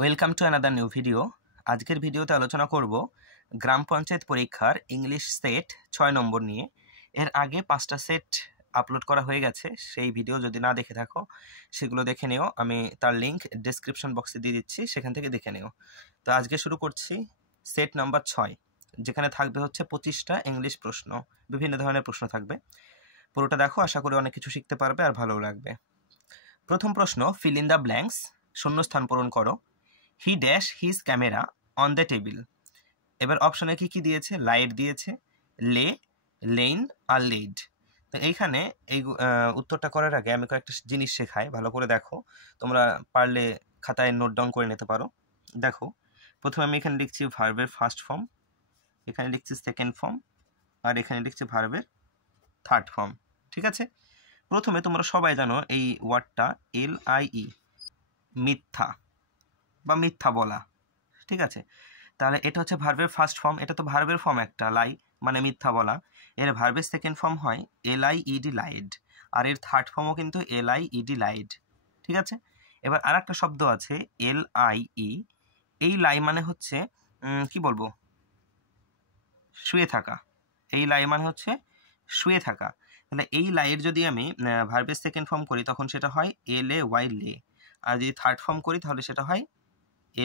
Welcome to another new video. আজকের ভিডিওতে আলোচনা করব গ্রাম পঞ্চায়েত পরীক্ষার ইংলিশ সেট 6 নম্বর নিয়ে। এর আগে 5টা সেট আপলোড করা হয়ে গেছে, সেই ভিডিও যদি না দেখে থাকো সেগুলো দেখে নিও। আমি তার লিঙ্ক ডেসক্রিপশন বক্সে দিয়ে দিচ্ছি, সেখান থেকে দেখে নিও। তো আজকে শুরু করছি সেট নাম্বার 6, যেখানে থাকবে হচ্ছে 25টা ইংলিশ প্রশ্ন, বিভিন্ন ধরনের প্রশ্ন থাকবে। পুরোটা দেখো, আশা করি অনেক কিছু শিখতে পারবে আর ভালোও লাগবে। প্রথম প্রশ্ন, ফিল ইন দ্য ব্ল্যাঙ্কস, শূন্যস্থান পূরণ করো। He dash his camera on the table. এবার অপশনে কি কি দিয়েছে? লাইট দিয়েছে, লে, লেন আর লেড। তো এইখানে এই উত্তরটা করার আগে আমি কয়েকটা জিনিস শেখাই, ভালো করে দেখো। তোমরা পারলে খাতায় নোট ডাউন করে নিতে পারো। দেখো, প্রথমে আমি এখানে লিখছি ভার্বের ফার্স্ট ফর্ম, এখানে লিখছি সেকেন্ড ফর্ম, আর এখানে লিখছি ভার্বের থার্ড ফর্ম। ঠিক আছে? প্রথমে তোমরা সবাই জানো এই ওয়ার্ডটা LIE, মিথ্যা বা মিথ্যা বলা। ঠিক আছে? তাহলে এটা হচ্ছে ভার্বের ফার্স্ট ফর্ম, এটা তো ভার্বের ফর্ম একটা, লাই মানে মিথ্যা বলা। এর ভার্বের সেকেন্ড ফর্ম হয় LIED, লাইড, আর এর থার্ড ফর্মও কিন্তু LIED, লাইড। ঠিক আছে? এবার আর একটা শব্দ আছে LIE, এই লাই মানে হচ্ছে কি বলবো, শুয়ে থাকা। এই লাই মানে হচ্ছে শুয়ে থাকা। তাহলে এই লাইয়ের যদি আমি ভার্বের সেকেন্ড ফর্ম করি তখন সেটা হয় LAY, লে, আর যদি থার্ড ফর্ম করি তাহলে সেটা হয়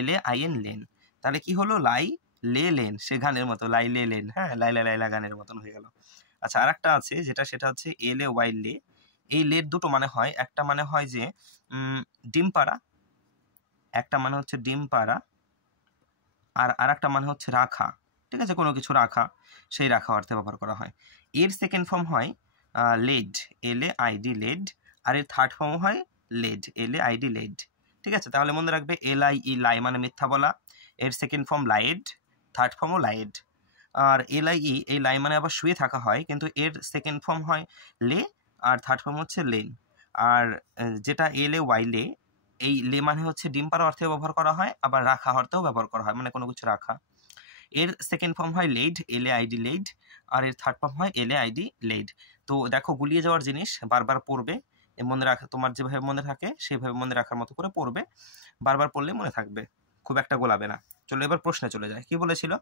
LAIN, লেন। তাহলে কি হলো? লাই, লে, লেন। সে গানের মতো, লাই লে লেন। হ্যাঁ, লাইলা লাইলা গানের মতন হয়ে গেল। আচ্ছা, আর একটা আছে সেটা হচ্ছে LAY, লে। এই লের দুটো মানে হয়, একটা মানে হয় যে ডিম পাড়া, একটা মানে হচ্ছে ডিম পাড়া, আর একটা মানে হচ্ছে রাখা। ঠিক আছে? কোনো কিছু রাখা, সেই রাখা অর্থে ব্যবহার করা হয়। এর সেকেন্ড ফর্ম হয় লেড, LAID, লেড, আর এর থার্ড ফর্ম হয় লেড, LAID, লেড। ঠিক আছে? তাহলে মনে রাখবে LIE, লাই মানে মিথ্যা বলা, এর সেকেন্ড ফর্ম লাইড, থার্ড ফর্মও লাইড। আর LIE, এই লাই মানে আবার শুয়ে থাকা হয়, কিন্তু এর সেকেন্ড ফর্ম হয় লে, আর থার্ড ফর্ম হচ্ছে লেন। আর যেটা LAY, লে, এই লে মানে হচ্ছে ডিম পাড়া অর্থেও ব্যবহার করা হয়, আবার রাখা অর্থেও ব্যবহার করা হয়, মানে কোনো কিছু রাখা। এর সেকেন্ড ফর্ম হয় লেড, LAID, লেড, আর এর থার্ড ফর্ম হয় LAID, লেড। তো দেখো, গুলিয়ে যাওয়ার জিনিস, বারবার পড়বে, মনে রাখা, তোমার যেভাবে মনে থাকে সেভাবে মনে রাখার মতো করে পড়বে, বারবার পড়লে মনে থাকবে, খুব একটা গোলাবে না। চলো এবার প্রশ্নে চলে যায়। কি বলেছিল?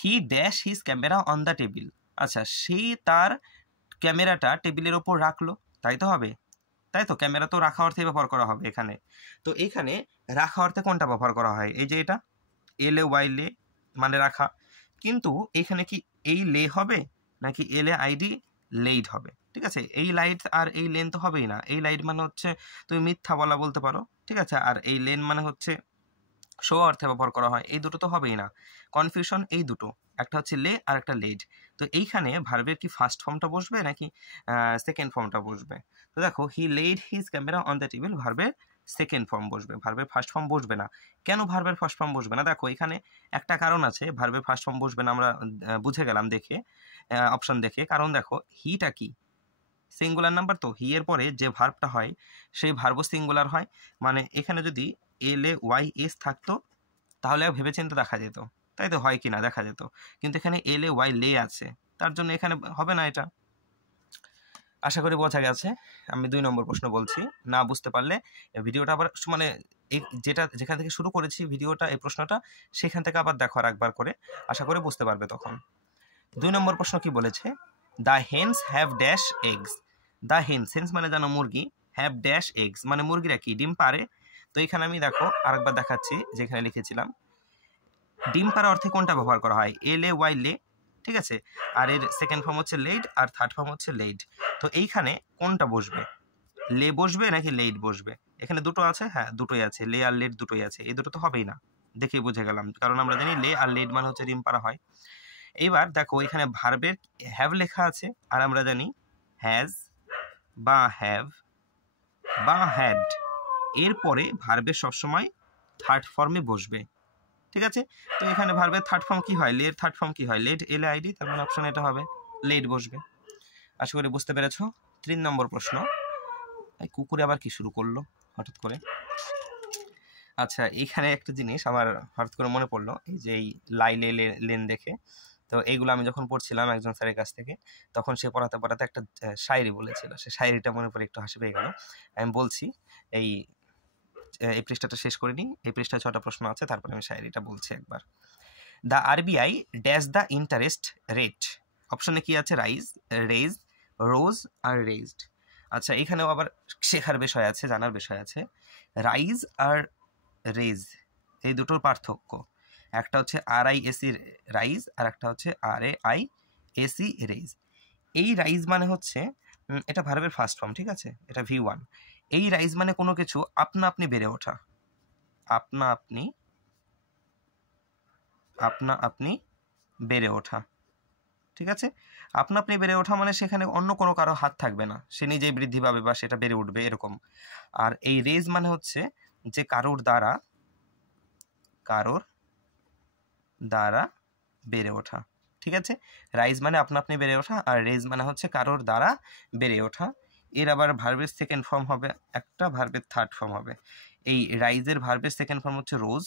He dash his camera on the table. আচ্ছা, সে তার ক্যামেরাটা টেবিলের ওপর রাখলো, তাই তো হবে? তাই তো, ক্যামেরা তো রাখা অর্থে ব্যবহার করা হবে এখানে। তো এইখানে রাখা অর্থে কোনটা ব্যবহার করা হয়? এই যে এটা LAY, লে মানে রাখা। কিন্তু এখানে কি এই লে হবে নাকি LAID, লেইড হবে? ঠিক আছে? এই লাইট আর এই লেন তো হবেই না। এই লাইট মানে হচ্ছে তুমি মিথ্যা বলা বলতে পারো। ঠিক আছে? আর এই লেন মানে হচ্ছে শো অর্থে ব্যবহার করা হয়। এই দুটো তো হবেই না, কনফিউশন এই দুটো, একটা হচ্ছে লে আর একটা লেড। তো এইখানে ভার্বের কি ফার্স্ট ফর্মটা বসবে নাকি সেকেন্ড ফর্মটা বসবে? তো দেখো, he laid his camera on the table, ভার্বের সেকেন্ড ফর্ম বসবে, ভার্বের ফার্স্ট ফর্ম বসবে না। কেন ভার্বের ফার্স্ট ফর্ম বসবে না? দেখো, এখানে একটা কারণ আছে ভার্বের ফার্স্ট ফর্ম বসবে না, আমরা বুঝে গেলাম দেখে, অপশন দেখে। কারণ দেখো, হিটা কি সিঙ্গুলার নাম্বার, তো হি এর পরে যে ভার্বটা হয় সেই ভার্বও সিঙ্গুলার হয়। মানে এখানে যদি LAYS থাকতো তাহলে ভেবেচিন্তে দেখা যেত, তাই তো, হয় কি না দেখা যেত। কিন্তু এখানে LAY, লে আছে, তার জন্য এখানে হবে না এটা। আশা করি বোঝা গেছে। আমি 2 নম্বর প্রশ্ন বলছি, না বুঝতে পারলে ভিডিওটা আবার মানে যেখান থেকে শুরু করেছি ভিডিওটা, এই প্রশ্নটা, সেখান থেকে আবার দেখো আর একবার করে, আশা করি বুঝতে পারবে তখন। 2 নম্বর প্রশ্ন কি বলেছে? The hens have dash eggs. The hens, hens মানে জানো মুরগি, হ্যাভ ড্যাশ এগস মানে মুরগিরা কি ডিম পারে। তো এখানে আমি দেখো আরেকবার দেখাচ্ছি, যেখানে লিখেছিলাম ডিম পাড়া অর্থে কোনটা ব্যবহার করা হয়? LAY, লে। ঠিক আছে? আর এর সেকেন্ড ফর্ম হচ্ছে লেড, আর থার্ড ফর্ম হচ্ছে লেড। তো এইখানে কোনটা বসবে? লে বসবে নাকি লেড বসবে? এখানে দুটো আছে, হ্যাঁ দুটোই আছে, লে আর লেড দুটোই আছে। এই দুটো তো হবেই না, দেখেই বুঝে গেলাম, কারণ আমরা জানি লে আর লেড মানে হচ্ছে ডিম পাড়া হয়। এইবার দেখো, এখানে ভার্বের হ্যাভ লেখা আছে, আর আমরা জানি হ্যাজ বা হ্যাভ বা হ্যাড, এরপরে ভার্বের সবসময় থার্ড ফর্মে বসবে। ঠিক আছে? তো এখানে ভার্বের থার্ড ফর্ম কি হয়? লের থার্ড ফর্ম কি হয়? লেড, LAID, তার মানে অপশন এটা হবে, লেড বসবে। আশা করি বুঝতে পেরেছো। 3 নম্বর প্রশ্ন, এই কুকুরে আবার কি শুরু করলো হঠাৎ করে? আচ্ছা, এইখানে একটা জিনিস আমার হঠাৎ করে মনে পড়লো, এই যে এই লাই, লে, লেন দেখে। তো এইগুলো আমি যখন পড়ছিলাম একজন স্যারের কাছ থেকে, তখন সে পড়াতে পড়াতে একটা শায়রি বলেছিল, সে শায়রিটা মনে পড়ে একটু হাসি পেয়ে গেল। আমি বলছি, এই এই পৃষ্ঠাটা শেষ করে নিই। এই পৃষ্ঠায় 6টা প্রশ্ন আছে, তারপরে আমি শায়রিটা বলছি একবার। The RBI dash the interest rate. অপশনে কি আছে? রাইজ, রেজ, রোজ আর রেজড। আচ্ছা, এখানেও আবার শেখার বিষয় আছে, জানার বিষয় আছে। রাইজ আর রেজ এই দুটোর পার্থক্য, একটা হচ্ছে RISE রাইজ আর একটা হচ্ছে RAISE রেজ। এই রাইজ মানে হচ্ছে এটা ভার্বের ফার্স্ট ফর্ম, ঠিক আছে, এটা V1। এই রাইজ মানে কোনো কিছু আপনা আপনি বেড়ে ওঠা, আপনা আপনি বেড়ে ওঠা, ঠিক আছে। আপনা আপনি বেড়ে ওঠা মানে সেখানে অন্য কোনো কারো হাত থাকবে না, সে নিজেই বৃদ্ধি পাবে বা সেটা বেড়ে উঠবে এরকম। আর এই রেজ মানে হচ্ছে যে কারোর দ্বারা বেড়ে ওঠা, ঠিক আছে। রাইজ মানে আপনা আপনি বেড়ে ওঠা, আর রেজ মানে হচ্ছে কারোর দ্বারা বেড়ে ওঠা। এর আবার ভার্বের সেকেন্ড ফর্ম হবে একটা, ভার্বের থার্ড ফর্ম হবে। এই রাইজের ভার্বের সেকেন্ড ফর্ম হচ্ছে রোজ,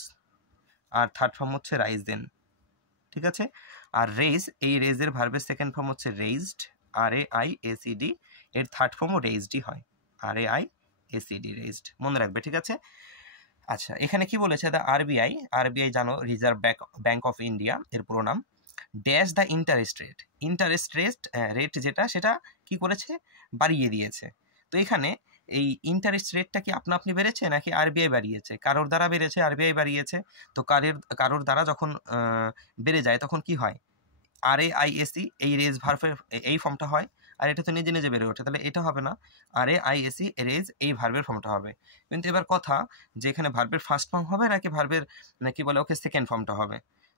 আর থার্ড ফর্ম হচ্ছে রাইজেন, ঠিক আছে। আর রেজ, এই রেজের ভার্বের সেকেন্ড ফর্ম হচ্ছে রেজড, RAISED, এর থার্ড ফর্মও রেজডই হয়, RAISED, রেজড, মনে রাখবে, ঠিক আছে। আচ্ছা, এখানে কি বলেছে? দ্য আরবিআই জানো রিজার্ভ ব্যাংক অফ ইন্ডিয়া, এর পুরো নাম। ড্যাশ দ্য ইন্টারেস্ট রেট যেটা, সেটা কি করেছে? বাড়িয়ে দিয়েছে। তো এখানে এই ইন্টারেস্ট রেটটা কি আপনা আপনি বেড়েছে নাকি আরবিআই বাড়িয়েছে? কারোর দ্বারা বেড়েছে, আরবিআই বাড়িয়েছে। তো কারোর দ্বারা যখন বেড়ে যায় তখন কি হয়? RAISE, এই রেজ ভার্বের এই ফর্মটা হয়, আর এটা তো নিজে নিজে বেড়ে ওঠে, তাহলে এটা হবে না। RAISE রেজ এই ভার্বের ফর্মটা হবে। কিন্তু এবার কথা যে এখানে ভার্বের ফার্স্ট ফর্ম হবে নাকি ভার্বের কি বলে ওকে সেকেন্ড ফর্মটা হবে,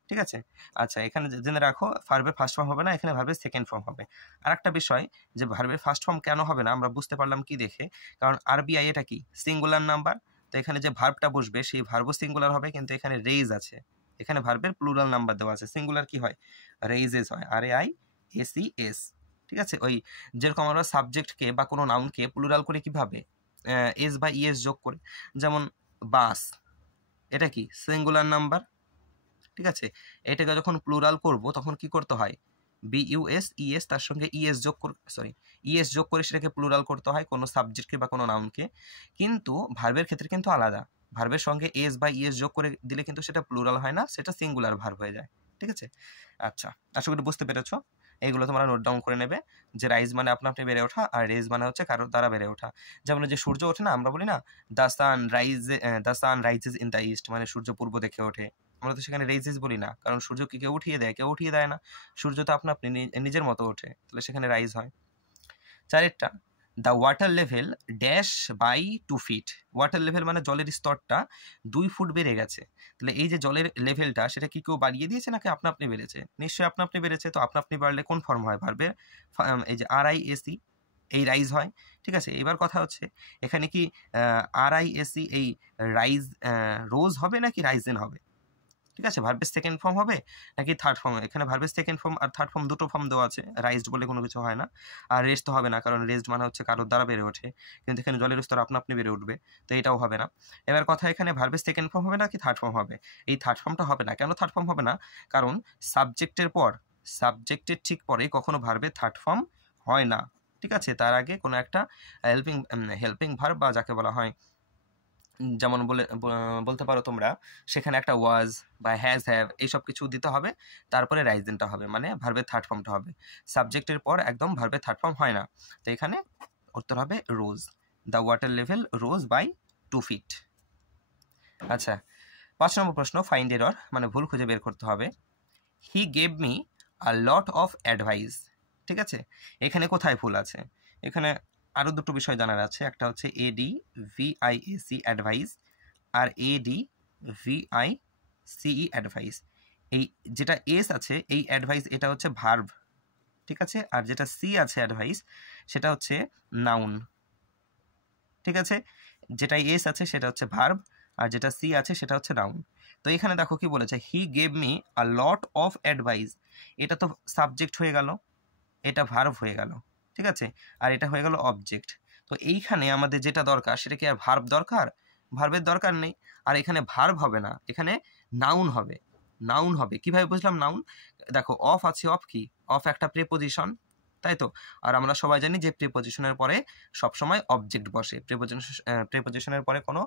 ঠিক আছে। আচ্ছা, এখানে জেনে রাখো ভার্বের ফার্স্ট ফর্ম হবে না, এখানে ভার্বের সেকেন্ড ফর্ম হবে। আর একটা বিষয়, যে ভার্বের ফার্স্ট ফর্ম কেন হবে না আমরা বুঝতে পারলাম কি দেখে, কারণ আরবিআই এটা কি সিঙ্গুলার নাম্বার, তো এখানে যে ভার্বটা বসবে সেই ভার্বও সিঙ্গুলার হবে, কিন্তু এখানে রেজ আছে, এখানে ভার্বের প্লুরাল নাম্বার দেওয়া আছে, সিঙ্গুলার কি হয়? রেইজেস হয়, RAISES, ঠিক আছে। ওই যেরকম আমরা সাবজেক্টকে বা কোনো নাউনকে প্লুরাল করে কিভাবে, এস বা ইএস যোগ করে, যেমন বাস, এটা কি সিঙ্গুলার নাম্বার, ঠিক আছে। এটাকে যখন প্লুরাল করব তখন কি করতে হয়? BUSES তার সঙ্গে ইএস যোগ করে সেটাকে প্লুরাল করতে হয় কোনো সাবজেক্টকে বা কোনো নাউনকে। কিন্তু ভার্বের ক্ষেত্রে কিন্তু আলাদা, ভার্বের সঙ্গে এস বা ইএস যোগ করে দিলে কিন্তু সেটা প্লুরাল হয় না, সেটা সিঙ্গুলার ভার্ব হয়ে যায়, ঠিক আছে। আচ্ছা, আশা করি বুঝতে পেরেছো। এইগুলো তোমরা নোট ডাউন করে নেবে, যে রাইজ মানে আপনা আপনি বেড়ে ওঠা, আর রেজ মানে হচ্ছে কারোর দ্বারা বেড়ে ওঠা। যেমন যে সূর্য ওঠে না, আমরা বলি না the sun rises in the east, মানে সূর্য পূর্ব দেখে ওঠে। আমরা তো সেখানে রেইজেস বলি না, কারণ সূর্যকে কেউ উঠিয়ে দেয়? কেউ উঠিয়ে দেয় না, সূর্য তো আপনা আপনি নিজের মতো ওঠে, তাহলে সেখানে রাইজ হয়। চারেরটা, the water level dash by 2 feet. Water level মানে জলের স্তরটা 2 ফুট বেড়ে গেছে। তাহলে এই যে জলের লেভেলটা, সেটা কি কেউ বাড়িয়ে দিয়েছে নাকি আপনা আপনি বেড়েছে? নিশ্চয়ই আপনা আপনি বেড়েছে। তো আপনা আপনি বাড়লে কোন ফর্ম হয় ভার্বের? এই যে RISE, এই রাইজ হয়, ঠিক আছে। এবার কথা হচ্ছে এখানে কি RISE এই রাইজ রোজ হবে নাকি রাইজেন হবে, ঠিক আছে। ভার্বের সেকেন্ড ফর্ম হবে নাকি থার্ড ফর্ম? এখানে ভার্বের সেকেন্ড ফর্ম আর থার্ড ফর্ম দুটো ফর্ম দেওয়া আছে, রাইজড বলে কোনো কিছু হয় না। আর রেস্ট তো হবে না, কারণ রেস্ট মানে হচ্ছে কারোর দ্বারা বেড়ে ওঠে, কিন্তু এখানে জলের স্তর আপনা আপনি বেড়ে উঠবে, তো এটাও হবে না। এবার কথা, এখানে ভার্বের সেকেন্ড ফর্ম হবে নাকি থার্ড ফর্ম হবে? এই থার্ড ফর্মটা হবে না। কেন থার্ড ফর্ম হবে না? কারণ সাবজেক্টের ঠিক পরে কখনো ভার্বের থার্ড ফর্ম হয় না, ঠিক আছে। তার আগে কোনো একটা হেল্পিং ভার্ব বা যাকে বলা হয়, যেমন বলতে পারো তোমরা, সেখানে একটা ওয়াজ বা হ্যাজ হ্যাভ এইসব কিছু দিতে হবে, তারপরে রাইজেনটা হবে, মানে ভার্বের থার্ড ফর্মটা হবে। সাবজেক্টের পর একদম ভার্বের থার্ড ফর্ম হয় না, তো এখানে উত্তর হবে rose. The water level rose by 2 feet. আচ্ছা, 5 নম্বর প্রশ্ন, ফাইন্ড এরর, মানে ভুল খুঁজে বের করতে হবে। He gave me a lot of advice, ঠিক আছে। এখানে কোথায় ভুল আছে? এখানে আরও দুটো বিষয় জানার আছে, একটা হচ্ছে ADVIAC অ্যাডভাইস, আর ADVICE অ্যাডভাইস। এই যেটা এস আছে এই অ্যাডভাইস, এটা হচ্ছে ভার্ব, ঠিক আছে। আর যেটা সি আছে অ্যাডভাইস, সেটা হচ্ছে নাউন, ঠিক আছে। যেটা এস আছে সেটা হচ্ছে ভার্ব, আর যেটা সি আছে সেটা হচ্ছে নাউন। তো এখানে দেখো কি বলেছে, he gave me a lot of advice, এটা তো সাবজেক্ট হয়ে গেল, এটা ভার্ব হয়ে গেল, ঠিক আছে। আর এটা হয়ে গেল অবজেক্ট। তো এইখানে আমাদের যেটা দরকার সেটা কি আর ভার্ব দরকার? ভার্বের দরকার নেই। আর এখানে ভার্ব হবে না, এখানে নাউন হবে। কিভাবে বুঝলাম নাউন? দেখো অফ আছে, অফ কি? অফ একটা প্রিপোজিশন, তাই তো। আর আমরা সবাই জানি যে প্রিপোজিশনের পরে সবসময় অবজেক্ট বসে, প্রিপোজিশনের পরে কোনো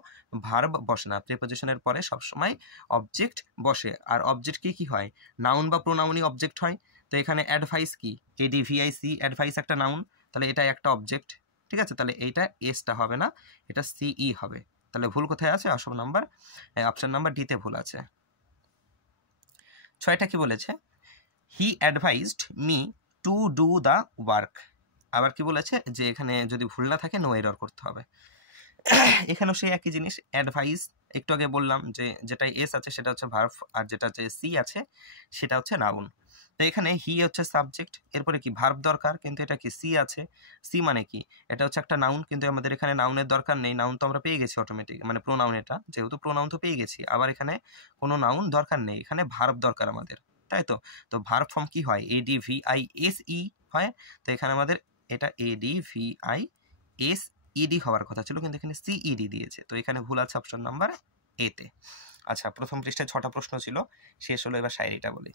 ভার্ব বসে না, প্রিপোজিশনের পরে সবসময় অবজেক্ট বসে। আর অবজেক্ট কি হয়, নাউন বা প্রোনাউনই অবজেক্ট হয়। তো এখানে অ্যাডভাইস কি, ADVIC, অ্যাডভাইস একটা নাউন, তাহলে এটা একটা অবজেক্ট, ঠিক আছে। তাহলে এইটা এসটা হবে না, এটা CE হবে। তাহলে ভুল কোথায় আছে, অপশন নাম্বার ডিতে ভুল আছে। 6টা কি বলেছে, he advised me to do the work. আবার কি বলেছে যে এখানে যদি ভুল না থাকে নো এরর করতে হবে। এখানেও সেই একই জিনিস, অ্যাডভাইস একটু আগে বললাম যে যেটা এস আছে সেটা হচ্ছে ভার্ব, আর যেটা সি আছে সেটা হচ্ছে নাউন। তো এখানে হি হচ্ছে সাবজেক্ট, এরপরে কি ভার্ব দরকার, কিন্তু এটা কি সি আছে। সি মানে কি, এটা হচ্ছে একটা নাউন, কিন্তু আমাদের এখানে নাউনের দরকার নেই, নাউন তো আমরা পেয়ে গেছি অটোমেটিক, মানে প্রোনাউন, এটা যেহেতু প্রোনাউন তো পেয়ে গেছি। আবার এখানে কোনো নাউন দরকার নেই, এখানে ভার্ব দরকার আমাদের, তাই তো। তো ভার্ব ফর্ম কি হয়, ADVISE হয়। তো এখানে আমাদের এটা ADVISED হওয়ার কথা ছিল, কিন্তু এখানে CED দিয়েছে, তো এখানে ভুল আছে অপশন নাম্বার এতে। আচ্ছা, প্রথম পৃষ্ঠায় 6টা প্রশ্ন ছিল, শেষ হলো। এবার শায়রিটা বলি।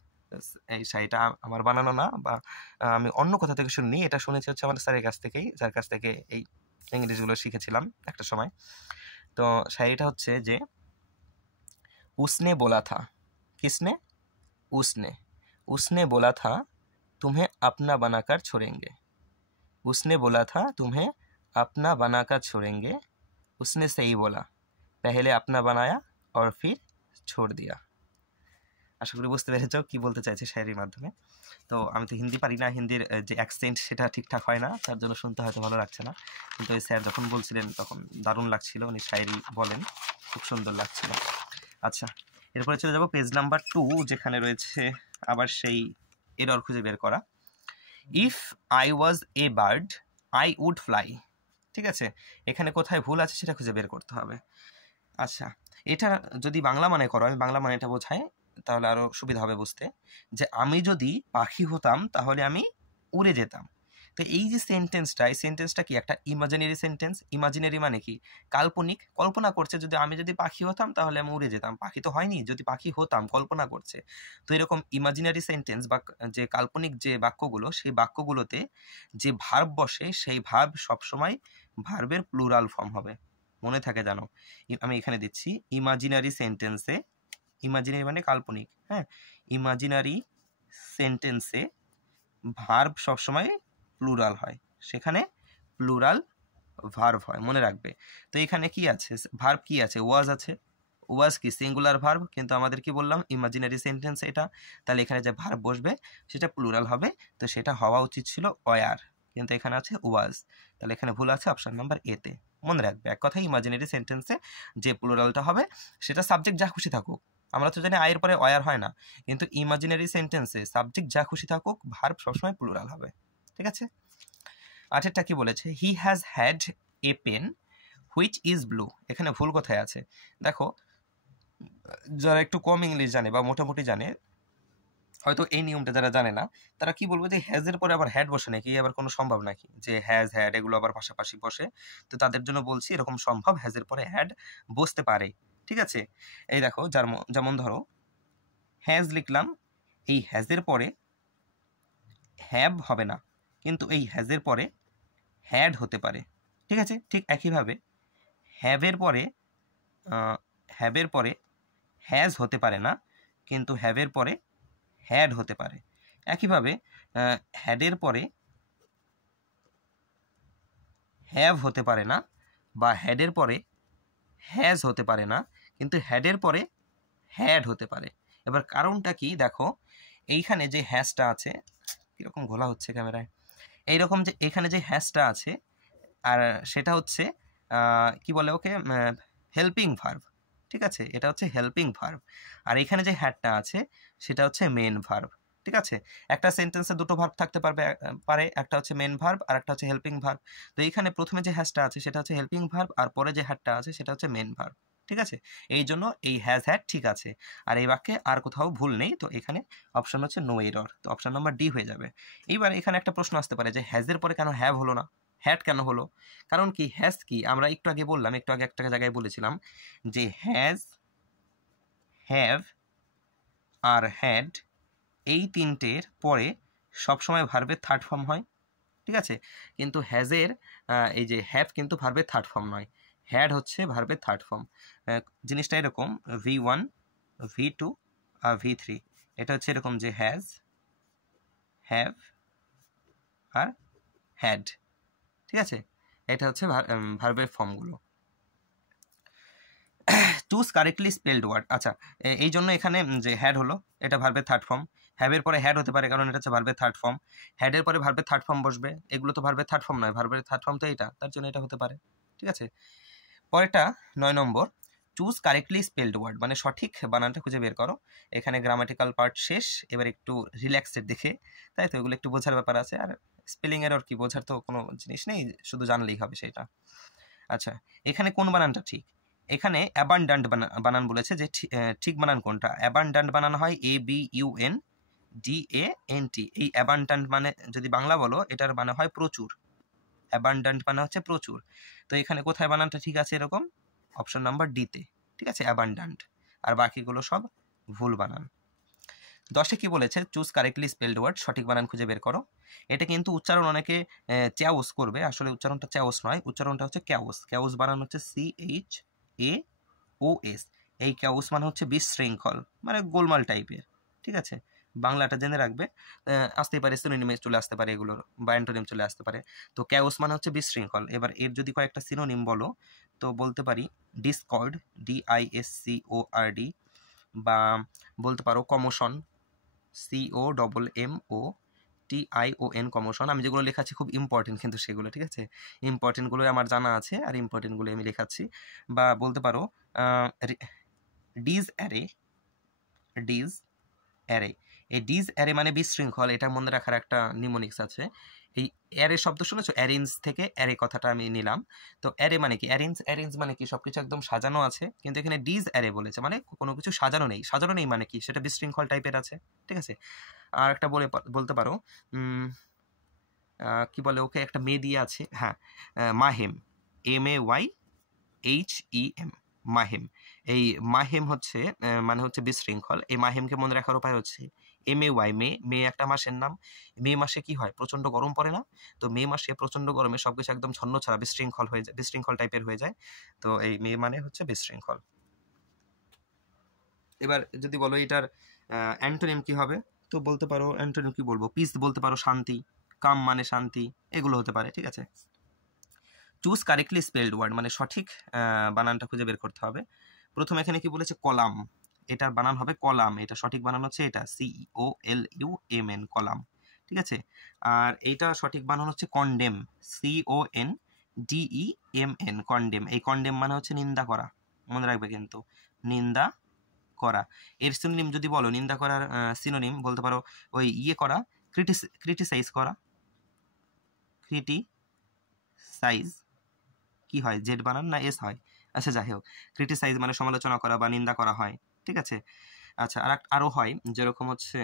এই শায়রিটা আমার বানানো না, বা আমি অন্য কোথা থেকে শুনিনি, এটা শুনেছি হচ্ছে আমার স্যারের কাছ থেকেই, যার কাছ থেকে এই ইংরেজিগুলো শিখেছিলাম একটা সময়। তো শায়রিটা হচ্ছে যে, उसने बोला था, किसने, उसने बोला था तुम्हें अपना बनाकर छोड़ेंगे, उसने बोला था तुम्हें अपना बनाकर छोड़ेंगे, उसने सही बोला, पहले अपना बनाया और फिर छोड़ दिया। আশা করি বুঝতে পেরেছ কি বলতে চাইছে শায়রির মাধ্যমে। তো আমি তো হিন্দি পারি না, হিন্দির যে অ্যাকসেন্ট সেটা ঠিকঠাক হয় না, তার জন্য শুনতে হয়তো ভালো লাগছে না, কিন্তু ওই স্যার যখন বলছিলেন তখন দারুণ লাগছিল, উনি শায়রি বলেন, খুব সুন্দর লাগছিল। আচ্ছা, এরপরে চলে যাব পেজ নাম্বার 2, যেখানে রয়েছে আবার সেই এরর খুঁজে বের করা। If I was a bird I would fly. ঠিক আছে, এখানে কোথায় ভুল আছে সেটা খুঁজে বের করতে হবে। আচ্ছা, এটা যদি বাংলা মানে করো, আমি বাংলা মানে এটা বোঝাই, তাহলে আরো সুবিধা হবে বুঝতে, যে আমি যদি পাখি হতাম তাহলে আমি উড়ে যেতাম। তো এই যে সেন্টেন্সটা, এই সেন্টেন্সটা কি একটা ইমাজিনারি সেন্টেন্স। ইমাজিনারি মানে কি, কাল্পনিক, কল্পনা করছে, যদি আমি যদি পাখি হতাম তাহলে আমি উড়ে যেতাম। পাখি তো হয়নি, যদি পাখি হতাম, কল্পনা করছে। তো এরকম ইমাজিনারি সেন্টেন্স বা যে কাল্পনিক যে বাক্যগুলো, সেই বাক্যগুলোতে যে ভার্ব বসে, সেই ভার্ব সবসময় ভার্বের প্লুরাল ফর্ম হবে, মনে থাকে জানো। আমি এখানে দিচ্ছি, ইমাজিনারি সেন্টেন্সে, ইমাজিনারি মানে কাল্পনিক, হ্যাঁ, ইমাজিনারি সেন্টেন্সে ভার্ব সবসময় প্লুরাল হয়, সেখানে প্লুরাল ভার্ব হয়, মনে রাখবে। তো এখানে কি আছে, ভার্ব কি আছে, ওয়াজ আছে। ওয়াজ কি সিঙ্গুলার ভার্ব, কিন্তু আমাদের কি বললাম ইমাজিনারি সেন্টেন্স এটা, তাহলে এখানে যে ভার্ব বসবে সেটা প্লুরাল হবে, তো সেটা হওয়া উচিত ছিল ওয়ার, কিন্তু এখানে আছে ওয়াজ, তাহলে এখানে ভুল আছে অপশন নাম্বার এতে। মনে রাখবে এক কথায়, ইমাজিনারি সেন্টেন্সে যে প্লুরালটা হবে সেটা সাবজেক্ট যা খুশি থাকুক, আমরা তো জানি আয়ের পরে ওয়ার হয় না, কিন্তু ইমাজিনারি সেন্টেন্সে সাবজেক্ট যা খুশি থাকুক ভার্ব সবসময় প্লুরাল হবে, ঠিক আছে। আরেকটা কি বলেছে, he has had a pen which is blue. এখানে ভুল কোথায় আছে দেখো, যারা একটু কম ইংলিশ জানে বা মোটামুটি জানে, হয়তো এই নিয়মটা যারা জানে না, তারা কি বলবো যে হ্যাজের পরে আবার হ্যাড বসে নাকি, আবার কোনো সম্ভব নাকি যে হ্যাজ হ্যাড এগুলো আবার পাশাপাশি বসে। তো তাদের জন্য বলছি এরকম সম্ভব, হ্যাজের পরে হ্যাড বসতে পারে, ঠিক আছে। এই দেখো, যেমন ধরো হ্যাজ লিখলাম, এই হ্যাজের পরে হ্যাভ হবে না, কিন্তু এই হ্যাজের পরে হ্যাড হতে পারে, ঠিক আছে। ঠিক একইভাবে হ্যাভের পরে হ্যাজ হতে পারে না, কিন্তু হ্যাভের পরে হ্যাড হতে পারে। একইভাবে হ্যাডের পরে হ্যাভ হতে পারে না, বা হ্যাডের পরে হ্যাজ হতে পারে না, কিন্তু হ্যাডের পরে হ্যাড হতে পারে। এবার কারণটা কি দেখো, এইখানে যে হ্যাজটা আছে, কীরকম ঘোলা হচ্ছে ক্যামেরায়, এইরকম যে এখানে যে হ্যাজটা আছে, আর সেটা হচ্ছে কি বলে ওকে, হেল্পিং ভার্ব, ঠিক আছে, এটা হচ্ছে হেল্পিং ভার্ব। আর এখানে যে হ্যাডটা আছে সেটা হচ্ছে মেন ভার্ব, ঠিক আছে। একটা সেন্টেন্সে দুটো ভার্ব থাকতে পারে, একটা হচ্ছে মেন ভার্ব আর একটা হচ্ছে হেল্পিং ভার্ব। তো এইখানে প্রথমে যে হ্যাজটা আছে সেটা হচ্ছে হেল্পিং ভার্ব, আর পরে যে হ্যাডটা আছে সেটা হচ্ছে মেন ভার্ব, ঠিক আছে। এই জন্য এই হ্যাজ হ্যাড ঠিক আছে, আর এই বাক্যে আর কোথাও ভুল নেই। তো এখানে অপশন হচ্ছে নো এরর, তো অপশন নাম্বার ডি হয়ে যাবে। এইবার এখানে একটা প্রশ্ন আসতে পারে যে হ্যাজের পরে কেন হ্যাভ হলো না, হ্যাড কেন হলো? কারণ কি, হ্যাজ কি আমরা একটু আগে বললাম, একটু আগে একটা জায়গায় বলেছিলাম যে হ্যাজ, হ্যাভ আর হ্যাড এই তিনটের পরে সবসময় ভার্বের থার্ড ফর্ম হয়, ঠিক আছে, কিন্তু হ্যাজের এই যে হ্যাভ কিন্তু ভার্বের থার্ড ফর্ম নয়, হ্যাড হচ্ছে ভার্বের থার্ড ফর্ম। জিনিসটা এরকম V1 V2 আর V3, এটা হচ্ছে এরকম যে হ্যাজ, হ্যাভ আর হ্যাড। ঠিক আছে, এটা হচ্ছে ভার্বের ফর্মগুলো। চুজ কারেক্টলি স্পেলড ওয়ার্ড, আচ্ছা এই জন্য এখানে যে হ্যাড হলো এটা ভার্বের থার্ড ফর্ম, হ্যাভের পরে হ্যাড হতে পারে কারণ এটা হচ্ছে ভার্বের থার্ড ফর্ম, হ্যাডের পরে ভার্বের থার্ড ফর্ম বসবে, এগুলো তো ভার্বের থার্ড ফর্ম নয়, ভার্বের থার্ড ফর্ম তো এটা, তার জন্য এটা হতে পারে। ঠিক আছে, পরেরটা 9 নম্বর, চুজ কারেক্টলি স্পেলড ওয়ার্ড, মানে সঠিক বানানটা খুঁজে বের করো। এখানে গ্রামাটিক্যাল পার্ট শেষ, এবার একটু রিল্যাক্সের দেখে, তাই তো এগুলো একটু বোঝার ব্যাপার আছে, আর স্পেলিং এর আর কি বোঝার তো কোনো জিনিস নেই, শুধু জানলেই হবে সেটা। আচ্ছা, এখানে কোন বানানটা ঠিক? এখানে অ্যাবান্ডান্ট বানান বলেছে, যে ঠিক বানান কোনটা? অ্যাবান্ডান্ট বানান হয় ABUNDANT। এই অ্যাবান্ডান্ট মানে যদি বাংলা বলো এটার মানে হয় প্রচুর, অ্যাবান্ডান্ট মানে হচ্ছে প্রচুর। তো এখানে কোথায় বানানটা ঠিক আছে? এরকম অপশন নাম্বার ডিতে, ঠিক আছে, অ্যাবান্ডান্ট, আর বাকিগুলো সব ভুল বানান। 10-এ কি বলেছে? চুজ কারেক্টলি স্পেলড ওয়ার্ড, সঠিক বানান খুঁজে বের করো। এটা কিন্তু উচ্চারণ অনেকে চ্যাওস করবে, আসলে উচ্চারণটা চ্যাওস নয়, উচ্চারণটা হচ্ছে ক্যাওস। ক্যাওস বানান হচ্ছে CHAOS। এই ক্যাওস মানে হচ্ছে বিশৃঙ্খল, মানে গোলমাল টাইপের। ঠিক আছে, বাংলাটা জেনে রাখবে, আসতেই পারে সিনোনিমে চলে আসতে পারে এগুলোর, বা অ্যান্টোনিম চলে আসতে পারে। তো ক্যাওস মানে হচ্ছে বিশৃঙ্খল। এবার এর যদি কয়েকটা সিনোনিম বলো তো বলতে পারি ডিসকর্ড, DISCORD, বা বলতে পারো কমোশন, COMMOTION, কমোশন। আমি যেগুলো লেখাচ্ছি খুব ইম্পর্টেন্ট কিন্তু সেগুলো, ঠিক আছে, ইম্পর্টেন্টগুলো আমার জানা আছে, আর ইম্পর্টেন্টগুলো আমি লেখাচ্ছি। বা বলতে পারো ডিজ অ্যারে, ডিজ অ্যারে। এই ডিজ অ্যারে মানে বিশৃঙ্খল, এটা মনে রাখার একটা নিমোনিক্স আছে। এই অ্যারে শব্দ শুনেছো? অ্যারেঞ্জ থেকে অ্যারে কথাটা আমি নিলাম। তো অ্যারে মানে কি? অ্যারেঞ্জ মানে কি? সবকিছু একদম সাজানো আছে, কিন্তু এখানে ডিজ অ্যারে বলেছে মানে কোনো কিছু সাজানো নেই। সাজানো নেই মানে কি? সেটা বিশৃঙ্খল টাইপের আছে। ঠিক আছে, আর একটা বলতে পারো কি বলে ওকে, একটা মেয়ে দিয়ে আছে, হ্যাঁ, মাহেম, MAYHEM, মাহেম। এই মাহেম হচ্ছে মানে হচ্ছে বিশৃঙ্খল। এই মাহেমকে মনে রাখার উপায় হচ্ছে MAY, মে একটা মাসের নাম। মে মাসে কি হয়? প্রচন্ড গরম পড়ে না? তো মে মাসে প্রচন্ড গরমে সবকিছু একদম ছন্ন ছাড়া বিশৃঙ্খল হয়ে যায়, বিশৃঙ্খল টাইপের হয়ে যায়। তো এই মে মানে হচ্ছে বিশৃঙ্খল। এবার যদি বলো এটার অ্যান্টোনিম কি হবে, তো বলতে পারো অ্যান্টোনিম কি বলবো, পিস বলতে পারো শান্তি, কাম মানে শান্তি, এগুলো হতে পারে। ঠিক আছে, চুজ কারেক্টলি স্পেলড ওয়ার্ড, মানে সঠিক বানানটা খুঁজে বের করতে হবে। প্রথমে এখানে কি বলেছে? কলাম, এটার বানান হবে কলাম, এটা সঠিক বানান হচ্ছে এটা COLUMN, কলাম। ঠিক আছে, আর এইটা সঠিক বানান হচ্ছে কন্ডেম, CONDEMN, কন্ডেম। এই কন্ডেম মানে হচ্ছে নিন্দা করা, মনে রাখবে কিন্তু, নিন্দা করা। এর সিনোনিম যদি বলো, নিন্দা করার সিনোনিম বলতে পারো ওই ইয়ে করা, ক্রিটিসাইজ করা। ক্রিটিসাইজ কি হয়? জেড বানান না এস হয়? আচ্ছা যাই হোক, ক্রিটিসাইজ মানে সমালোচনা করা বা নিন্দা করা হয়। ঠিক আছে, আচ্ছা আরও হয়, যেরকম হচ্ছে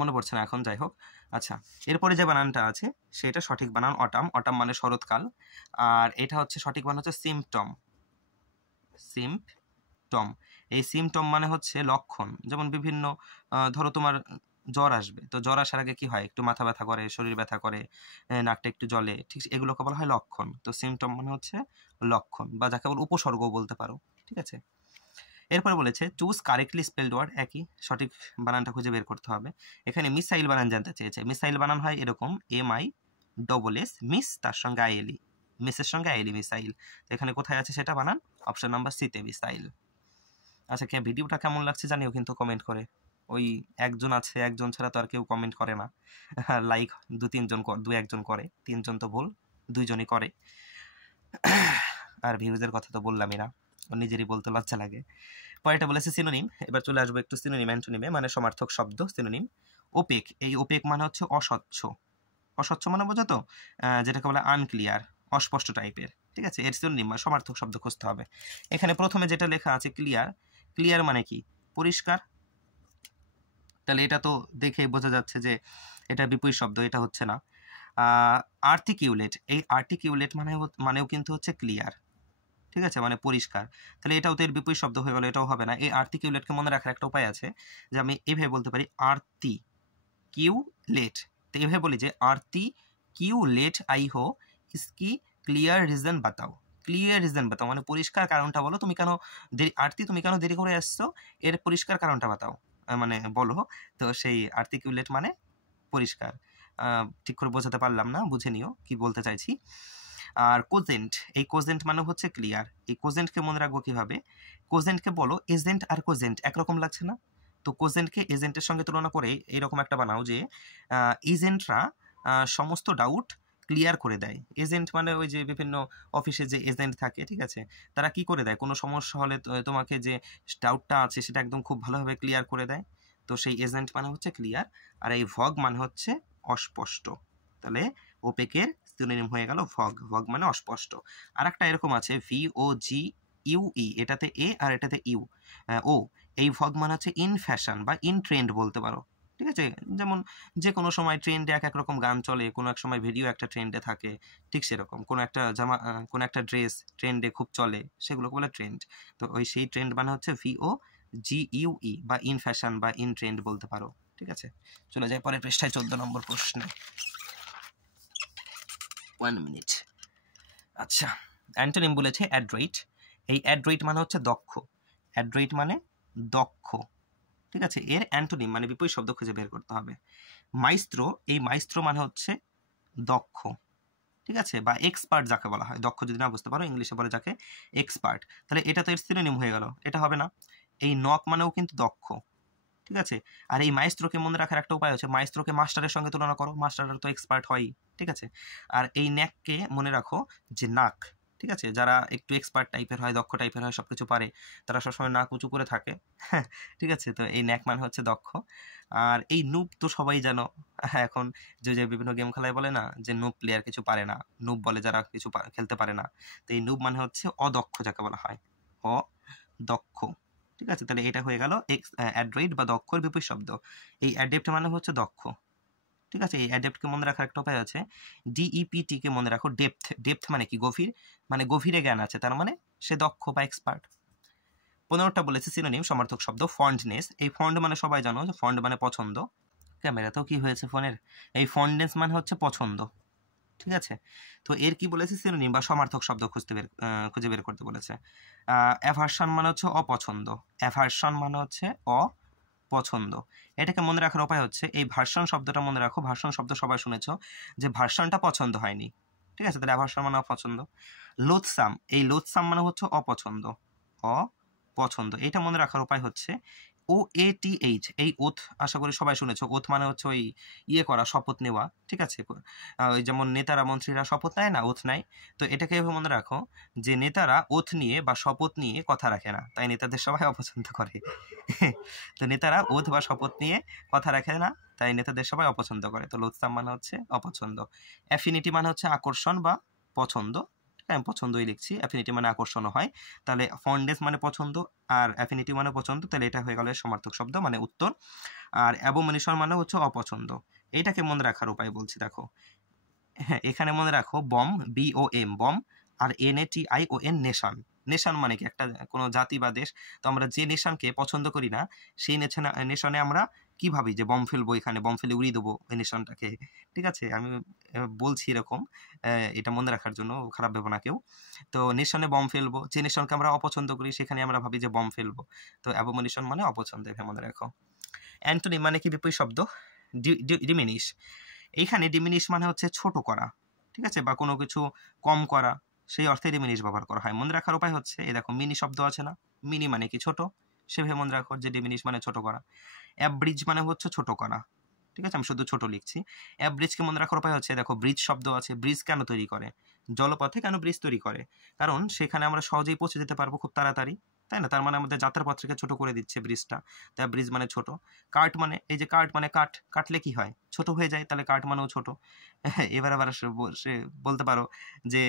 মনে পড়ছে না এখন, যাই হোক। আচ্ছা, এরপরে যে বানানটা আছে সেটা সঠিক বানান অটাম, অটাম মানে শরৎকাল। আর এটা হচ্ছে সঠিক বানান হচ্ছে সিম্পটম, সিম্পটম। এই সিম্পটম মানে হচ্ছে লক্ষণ, যেমন বিভিন্ন ধরো তোমার জ্বর আসবে, তো জ্বর আসার আগে কি হয়? একটু মাথা ব্যথা করে, শরীর ব্যথা করে, নাকটা একটু জ্বলে, ঠিক এগুলোকে বলা হয় লক্ষণ। তো সিম্পটম মানে হচ্ছে লক্ষণ, বা যাকে বল উপসর্গ বলতে পারো। ঠিক আছে, এরপরে বলেছে চুজ কারেক্টলি স্পেলড ওয়ার্ড, একই সঠিক বানানটা খুঁজে বের করতে হবে। এখানে মিসাইল বানান জানতে চেয়েছে। মিসাইল বানান হয় এরকম MISS, মিস তার সঙ্গে ILE, মিসের সঙ্গে ILE, মিসাইল। তো এখানে কোথায় আছে সেটা বানান? অপশন নাম্বার সিতে, মিসাইল। আচ্ছা, ভিডিওটা কেমন লাগছে জানিও কিন্তু কমেন্ট করে। ওই একজন আছে, একজন ছাড়া তো আর কেউ কমেন্ট করে না, লাইক দু একজন করে, 3জন তো ভুল, 2জনই করে। আর ভিউজের কথা তো বললামই না, নিজেরই বলতে লজ্জা লাগে। পরেরটা বলেছে সিনোনিম। এবার চলে আসবো একটু সিনোনিম অ্যান্টোনিমে, মানে সমার্থক শব্দ। সিনোনিম ওপেক, এই ওপেক মানে হচ্ছে অস্বচ্ছ। অস্বচ্ছ মানে বোঝো তো, যেটাকে বলে আনক্লিয়ার, অস্পষ্ট টাইপের। ঠিক আছে, এর সিনোনিম বা সমার্থক শব্দ খুঁজতে হবে। এখানে প্রথমে যেটা লেখা আছে ক্লিয়ার, ক্লিয়ার মানে কি? পরিষ্কার। তাহলে এটা তো দেখে বোঝা যাচ্ছে যে এটা বিপরীত শব্দ, এটা হচ্ছে না। আর্টিকিউলেট, এই আর্টিকিউলেট মানেও কিন্তু হচ্ছে ক্লিয়ার। ঠিক আছে, মানে পরিষ্কার। তাহলে এটাও তো এর বিপরীত শব্দ হয়ে গেল, এটাও হবে না। এই আর্টিকিউলেটকে মনে রাখার একটা উপায় আছে, যে আমি এইভাবে বলতে পারি আর্টিকিউলেট, তো এভাবে বলি যে আরতি কিউ লেট আই হো ইসকি ক্লিয়ার রিজন বাতাও। ক্লিয়ার রিজন বাতাও মানে পরিষ্কার কারণটা বলো, তুমি কেন দেরি, আরতি তুমি কেন দেরি করে আসছো, এর পরিষ্কার কারণটা বাতাও, মানে বলো। তো সেই আরতি কিউ লেট মানে পরিষ্কার, ঠিক করে বোঝাতে পারলাম না, বুঝে নিও কি বলতে চাইছি। আর কোজেন্ট, এই কোজেন্ট মানে হচ্ছে ক্লিয়ার। এই কোজেন্টকে মনে রাখবো কিভাবে, কোজেন্টকে বলো এজেন্ট আর কোজেন্ট একরকম লাগছে না, তো কোজেন্টকে এজেন্টের সঙ্গে তুলনা করে এইরকম একটা বানাও যে এজেন্টরা সমস্ত ডাউট ক্লিয়ার করে দেয়। এজেন্ট মানে ওই যে বিভিন্ন অফিসে যে এজেন্ট থাকে, ঠিক আছে, তারা কি করে দেয়, কোনো সমস্যা হলে তোমাকে যে ডাউটটা আছে সেটা একদম খুব ভালোভাবে ক্লিয়ার করে দেয়। তো সেই এজেন্ট মানে হচ্ছে ক্লিয়ার, আর এই ভগ মানে হচ্ছে অস্পষ্ট। তাহলে ওপেকের সিনোনিম হয়ে গেল ভগ, ভগ মানে অস্পষ্ট। আর একটা এরকম আছে VOGUE, এটাতে এ আর এটাতে ইউ ও, এই ভগ মানে হচ্ছে ইন ফ্যাশন বা ইন ট্রেন্ড বলতে পারো, ঠিক আছে। যেমন যে কোনো সময় ট্রেন্ডে এক এক রকম গান চলে, কোনো এক সময় ভিডিও একটা ট্রেন্ডে থাকে, ঠিক সেরকম কোনো একটা জামা, কোনো একটা ড্রেস ট্রেন্ডে খুব চলে, সেগুলোকে বলে ট্রেন্ড। তো ওই সেই ট্রেন্ড মানে হচ্ছে VOGUE বা ইন ফ্যাশন বা ইন ট্রেন্ড বলতে পারো, ঠিক আছে। চলে যায় পরের পৃষ্ঠায় 14 নম্বর প্রশ্নে। 1 মিনিট। আচ্ছা, অ্যান্টোনিম বলেছে অ্যাড্রয়েট। এই অ্যাড্রয়েট মানে হচ্ছে দক্ষ, অ্যাড্রয়েট মানে দক্ষ, ঠিক আছে। এর অ্যান্টোনিম মানে বিপরীত শব্দ খুঁজে বের করতে হবে। মাইস্ত্রো, এই মাইস্ত্রো মানে হচ্ছে দক্ষ, ঠিক আছে, বা এক্সপার্ট যাকে বলা হয়। দক্ষ যদি না বুঝতে পারো ইংলিশে বলে যাকে এক্সপার্ট, তাহলে এটা তো এর সিনোনিম হয়ে গেল, এটা হবে না। এই নক মানেও কিন্তু দক্ষ, ঠিক আছে। আর এই মাইস্ত্রোকে মনে রাখার একটা উপায় আছে, মাইস্ত্রোকে মাস্টারের সঙ্গে তুলনা করো, মাস্টারের তো এক্সপার্ট হয়, ঠিক আছে। আর এই ন্যাককে মনে রাখো যে নাক, ঠিক আছে, যারা একটু এক্সপার্ট টাইপের হয়, দক্ষ টাইপের হয়, সবকিছু পারে, তারা সবসময় নাক উঁচু করে থাকে, ঠিক আছে। তো এই ন্যাক মানে হচ্ছে দক্ষ। আর এই নুব তো সবাই জানো, এখন যে যে বিভিন্ন গেম খেলায় বলে না যে নুব প্লেয়ার কিছু পারে না, নুব বলে যারা কিছু খেলতে পারে না। তো এই নুব মানে হচ্ছে অদক্ষ যাকে বলা হয়, অদক্ষ, ঠিক আছে। তাহলে এটা হয়ে গেল অ্যাড্রয়েট বা দক্ষর বিপরীত শব্দ। এই অ্যাডেপ্ট মানে হচ্ছে দক্ষ, ঠিক আছে। এই অ্যাডেপ্টকে মনে রাখার একটা উপায় আছে, DEPT কে মনে রাখো ডেপথ। ডেপথ মানে কি, গভীর, মানে গভীরে জ্ঞান আছে, তার মানে সে দক্ষ বা এক্সপার্ট। 15টা বলেছে সিনোনিম সমার্থক শব্দ। ফন্ডনেস, এই ফন্ড মানে সবাই জানো যে ফন্ড মানে পছন্দ। ক্যামেরাতেও কি হয়েছে ফোনের, এই ফন্ডনেস মানে হচ্ছে পছন্দ, ঠিক আছে। তো এর কি বলেছে সিনোনিম বা সমার্থক শব্দ খুঁজে বের করতে বলেছে। অ্যাভার্সন মানে হচ্ছে অপছন্দ, অ্যাভার্সন মানে হচ্ছে অপছন্দ। এটাকে মনে রাখার উপায় হচ্ছে এই ভার্সন শব্দটা মনে রাখো, ভার্সন শব্দ সবাই শুনেছো যে ভার্সনটা পছন্দ হয়নি, ঠিক আছে। তাহলে অ্যাভার্সন মানে অপছন্দ। লোথসাম, এই লোথসাম মানে হচ্ছে অপছন্দ, অপছন্দ। এটা মনে রাখার উপায় হচ্ছে OATH, এই ওথ আশা করি সবাই শুনেছো। ওথ মানে হচ্ছে ওই ইয়ে করা, শপথ নেওয়া, ঠিক আছে। ওই যেমন নেতারা মন্ত্রীরা শপথ নেয় না, ওথ নেয়। তো এটাকে এভাবে মনে রাখো যে নেতারা ওথ নিয়ে বা শপথ নিয়ে কথা রাখে না, তাই নেতাদের সবাই অপছন্দ করে। তো নেতারা ওথ বা শপথ নিয়ে কথা রাখে না, তাই নেতাদের সবাই অপছন্দ করে। তো লোথসাম মানে হচ্ছে অপছন্দ। অ্যাফিনিটি মানে হচ্ছে আকর্ষণ বা পছন্দ, আমি পছন্দই লিখছি, অ্যাফিনিটি মানে আকর্ষণ হয়। তাহলে ফন্ডনেস মানে পছন্দ আর অ্যাফিনিটি মানে পছন্দ, তাহলে এটা হয়ে গেল সমার্থক শব্দ মানে উত্তর। আর অ্যাবোমিনেশন মানে হচ্ছে অপছন্দ। এইটাকে মনে রাখার উপায় বলছি, দেখো, হ্যাঁ, এখানে মনে রাখো বম, BOM বম, আর NATION নেশন। নেশন মানে কি, একটা কোনো জাতি বা দেশ। তো আমরা যে নেশনকে পছন্দ করি না, সেই নেশনে আমরা কি ভাবি যে বম ফেলবো, এখানে বম ফেলে উড়িয়ে দেবো ওই নেশনটাকে, ঠিক আছে। আমি বলছি এরকম, এটা মনে রাখার জন্য, খারাপ ভেবো না কেউ। তো নেশনে বম ফেলবো, যে নেশনকে আমরা অপছন্দ করি সেখানে আমরা ভাবি যে বম ফেলবো। তো অ্যাবোমিনেশন মানে অপছন্দ, এটা মনে রাখো। অ্যান্টোনিম মানে কি বিপরীত শব্দ, ডিমিনিশ। এইখানে ডিমিনিশ মানে হচ্ছে ছোট করা, ঠিক আছে, বা কোনো কিছু কম করা, সেই অর্থে ডিমিনিশ ব্যবহার করা হয়। মনে রাখার উপায় হচ্ছে এই দেখো মিনি শব্দ আছে না, মিনি মানে কি ছোট, সেভাবে মনে রাখো যে ডিমিনিশ মানে ছোট করা। অ্যাব্রিজ মানে হচ্ছে ছোট করা, ঠিক আছে, আমি শুধু ছোট লিখছি। অ্যাব্রিজকে মনে রাখার উপায় হচ্ছে দেখো ব্রিজ শব্দ আছে, ব্রিজ কেন তৈরি করে, জলপথে কেন ব্রিজ তৈরি করে, কারণ সেখানে আমরা সহজেই পৌঁছে যেতে পারবো খুব তাড়াতাড়ি, তাই না। তার মানে আমাদের যাত্রার পথটাকে ছোট করে দিচ্ছে ব্রিজটা, তাই ব্রিজ মানে ছোট। কার্ট মানে, এই যে কার্ট মানে কাটলে কি হয়, ছোট হয়ে যায়, তাহলে কার্ট মানেও ছোট। এবার আবার সে বলতে পারো যে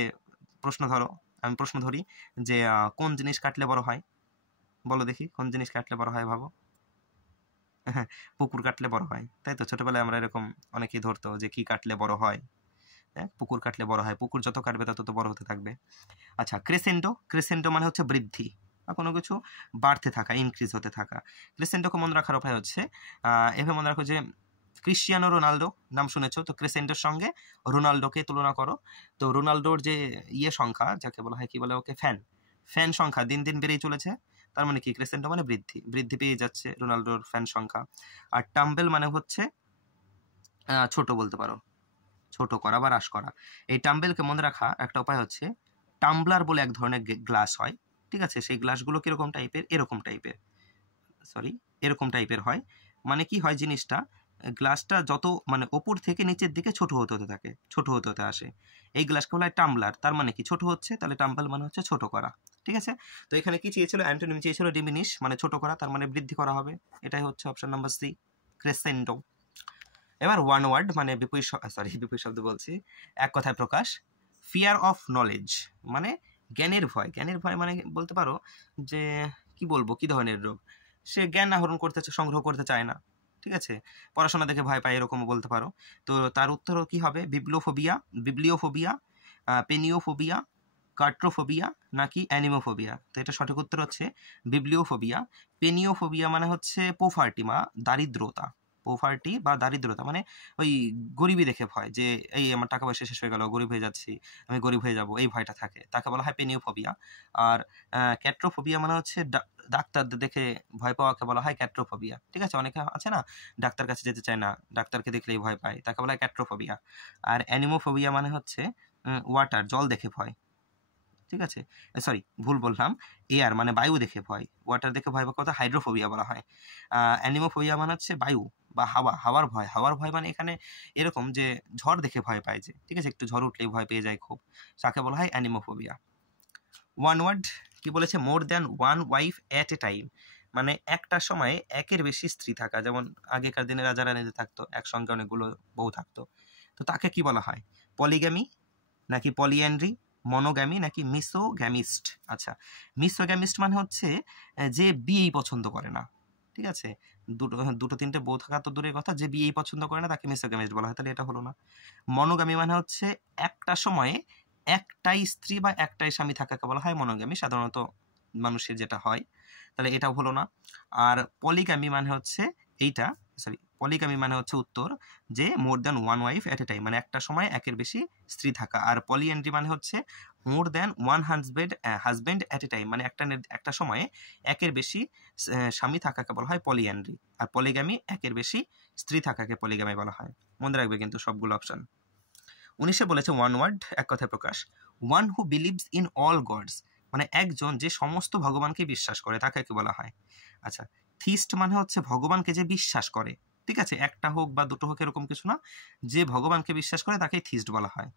প্রশ্ন ধরো, আমি প্রশ্ন ধরি যে কোন জিনিস কাটলে বড় হয়, বলো দেখি কোন জিনিস কাটলে বড় হয়, ভাবো। পুকুর কাটলে বড় হয়, তাই তো। ছোটবেলায় আমরা এরকম অনেকেই ধরতো যে কি কাটলে বড় হয়, পুকুর কাটলে বড় হয়, পুকুর যত কাটবে তত তো বড় হতে থাকবে। আচ্ছা, ক্রেসেন্ডো, ক্রেসেন্ডো মানে হচ্ছে বৃদ্ধি বা কোনো কিছু বাড়তে থাকা, ইনক্রিজ হতে থাকা। ক্রেসেন্ডোকে মনে রাখার উপায় হচ্ছে এভাবে মনে রাখো যে ক্রিশ্চিয়ানো রোনাল্ডো নাম শুনেছো, তো ক্রেসেন্টোর সঙ্গে রোনাল্ডোকে তুলনা করো। তো রোনাল্ডোর যে সংখ্যা, যাকে বলা হয় কি বলে ওকে, ফ্যান সংখ্যা দিন দিন বেড়েই চলেছে। তার মানে কি, ক্রেসেন্টো মানে বৃদ্ধি পেয়ে যাচ্ছে রোনাল্ডোর ফ্যান সংখ্যা। আর টাম্বেল মানে হচ্ছে ছোট বলতে পারো, ছোট করা বা হ্রাস করা। এই টাম্বেলকে মনে রাখা একটা উপায় হচ্ছে, টাম্বলার বলে এক ধরনের গ্লাস হয়, ঠিক আছে? সেই গ্লাসগুলো কিরকম টাইপের, এরকম টাইপের হয়। মানে কি হয় জিনিসটা, গ্লাসটা যত মানে ওপর থেকে নিচের দিকে ছোট হতে আসে, এই গ্লাসকে বলা হয় টাম্বলার। তার মানে কি, ছোট হচ্ছে, তাহলে টাম্বল মানে হচ্ছে ছোট করা, ঠিক আছে? তো এখানে কি চেয়েছিল, অ্যান্টোনিম চেয়েছিল ডিমিনিশ, মানে ছোট করা, তার মানে বৃদ্ধি করা হবে। এটাই হচ্ছে অপশন নাম্বার সি, ক্রেসেন্টো। এবার ওয়ান ওয়ার্ড মানে বিপরীত শব্দ বলছি, এক কথায় প্রকাশ। ফিয়ার অফ নলেজ মানে জ্ঞানের ভয় মানে বলতে পারো যে কি বলবো, কি ধরনের রোগ, সে জ্ঞান আহরণ সংগ্রহ করতে চায় না, ঠিক আছে? পড়াশোনা দেখে ভয় পায়, এরকমও বলতে পারো। তো তার উত্তরও কি হবে, বিবলিওফোবিয়া, পেনিওফোবিয়া, কার্ট্রোফোবিয়া নাকি অ্যানিমোফোবিয়া? তো এটা সঠিক উত্তর হচ্ছে বিবলিওফোবিয়া। পেনিওফোবিয়া মানে হচ্ছে পোভার্টি বা দারিদ্রতা, মানে ওই গরিবী দেখে ভয়, যে এই আমার টাকা পয়সা শেষ হয়ে গেল, গরিব হয়ে যাচ্ছি, আমি গরিব হয়ে যাব, এই ভয়টা থাকে, তাকে বলা হয় পেনিওফোবিয়া। আর ক্যাট্রোফোবিয়া মানে হচ্ছে ডাক্তারদের দেখে ভয় পাওয়াকে বলা হয় ক্যাট্রোফোবিয়া, ঠিক আছে? অনেকে আছে না, ডাক্তার কাছে যেতে চায় না, ডাক্তারকে দেখলেই ভয় পায়, তাকে বলা হয় ক্যাট্রোফোবিয়া। আর অ্যানিমোফোবিয়া মানে হচ্ছে ওয়াটার, জল দেখে ভয়, ঠিক আছে? ভুল বললাম, এয়ার মানে বায়ু দেখে ভয়, ওয়াটার দেখে ভয় পাওয়ার কথা হাইড্রোফোবিয়া বলা হয়। অ্যানিমোফোবিয়া মানে হচ্ছে বায়ু বা হাওয়ার ভয় মানে এখানে এরকম যে ঝড় দেখে ভয় পায়, যে ঠিক আছে, একটু ঝড় উঠলেই ভয় পেয়ে যায় খুব, তাকে বলা হয় অ্যানিমোফোবিয়া। ওয়ান ওয়ার্ড কি বলেছে, more than one wife at a time মানে একটা সময়ে একের বেশি স্ত্রী থাকা, যেমন আগেকার দিনে রাজা রানীদের থাকতো, একসঙ্গে অনেকগুলো বউ থাকতো, তো তাকে কি বলা হয়, পলিগ্যামি নাকি পলিঅ্যান্ড্রি, মনোগ্যামি নাকি মিসোগ্যামিস্ট? আচ্ছা, মিসোগ্যামিস্ট মানে হচ্ছে যে বিয়েই পছন্দ করে না, ঠিক আছে? দুটো তিনটে বউ থাকা তো দূরের কথা, যে বিয়েই পছন্দ করে না তাকে মিসোগ্যামিস্ট বলা হয়, তাহলে এটা হলো না। মনোগ্যামি মানে হচ্ছে একটা সময়ে একটাই স্ত্রী বা একটাই স্বামী থাকাকে বলা হয় মনোগ্যামি, সাধারণত মানুষের যেটা হয়, তাহলে এটাও হলো না। আর পলিগ্যামি মানে হচ্ছে পলিগ্যামি মানে হচ্ছে উত্তর, যে more than one wife at a time মানে একটা সময় একের বেশি স্ত্রী থাকা। আর পলিঅ্যান্ড্রি মানে হচ্ছে more than one husband at a time মানে একটা সময়ে একের বেশি স্বামী থাকাকে বলা হয় পলিঅ্যান্ড্রি। আর পলিগ্যামি একের বেশি স্ত্রী থাকাকে পলিগ্যামি বলা হয়। মনে রাখবে কিন্তু সবগুলো অপশন। 19 বলেছে ওয়ান ওয়ার্ড, এক কথায় প্রকাশ। One who believes in all gods মানে একজন যে সমস্ত ভগবানকে বিশ্বাস করে, তাকে কি বলা হয়? আচ্ছা, থিস্ট মানে হচ্ছে ভগবানকে যে বিশ্বাস করে, ঠিক আছে? একটা হোক বা দুটো হোক এরকম কিছু না, যে ভগবানকে বিশ্বাস করে তাকে থিস্ট বলা হয়।